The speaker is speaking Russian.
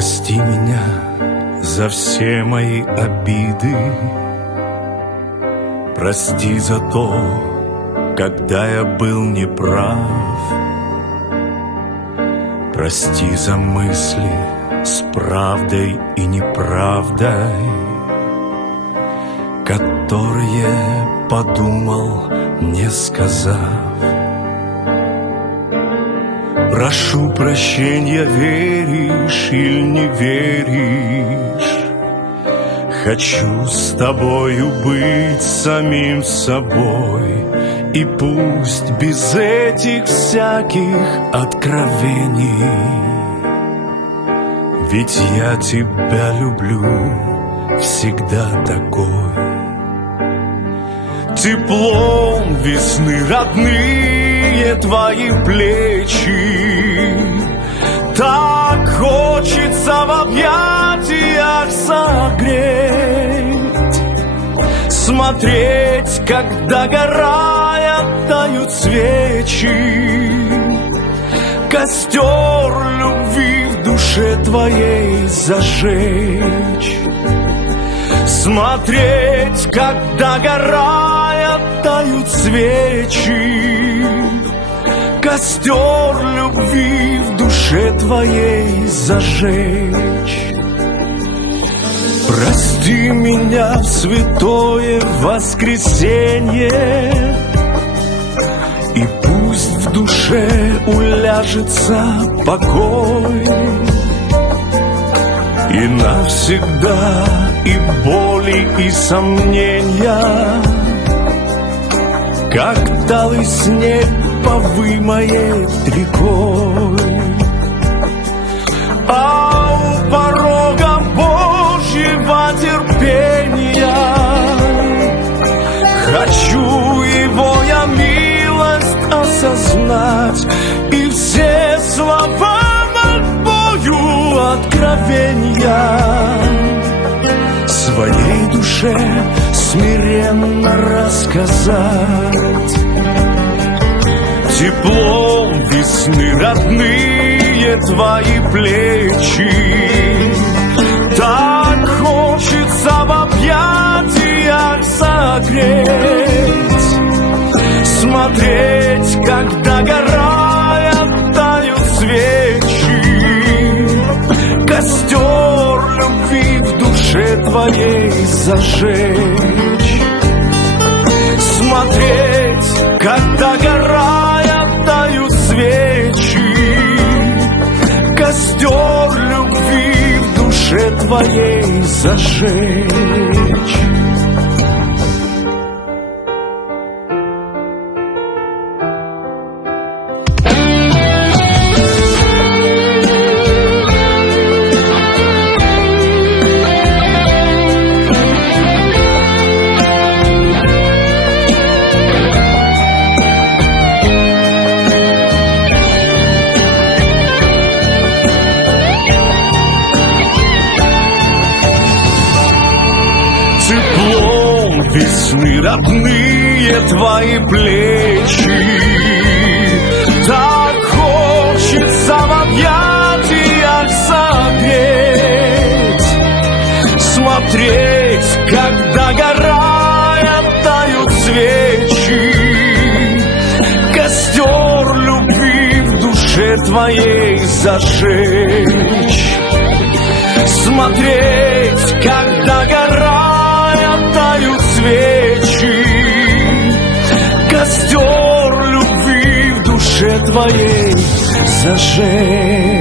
Прости меня за все мои обиды, прости за то, когда я был неправ, прости за мысли с правдой и неправдой, которые подумал, не сказав. Прошу прощения, веришь или не веришь, хочу с тобою быть самим собой, и пусть без этих всяких откровений, ведь я тебя люблю всегда такой. Теплом весны родные твои плечи, так хочется в объятиях согреть, смотреть, как догорая тают свечи, костер любви в душе твоей зажечь. Смотреть, как догорая тают свечи, костер любви в душе твоей зажечь. Прости меня в святое воскресенье, и пусть в душе уляжется покой, и навсегда и боли, и сомнения, как талый снег, повымоет рекой. А у порога Божьего терпения хочу его я милость осознать, и все слова откровения своей душе смиренно рассказать. Теплом весны родные твои плечи, так хочется в объятиях согреть, смотреть, как догорая тают свечи, костер любви в душе твоей зажечь. Смотреть, как догорая тают свечи, костер любви в душе твоей зажечь. Теплом весны родные твои плечи, так хочется в объятиях согреть, смотреть, как догорая тают свечи, костер любви в душе твоей зажечь. Смотреть, как догорая тают свечи, костер любви в душе твоей зажечь.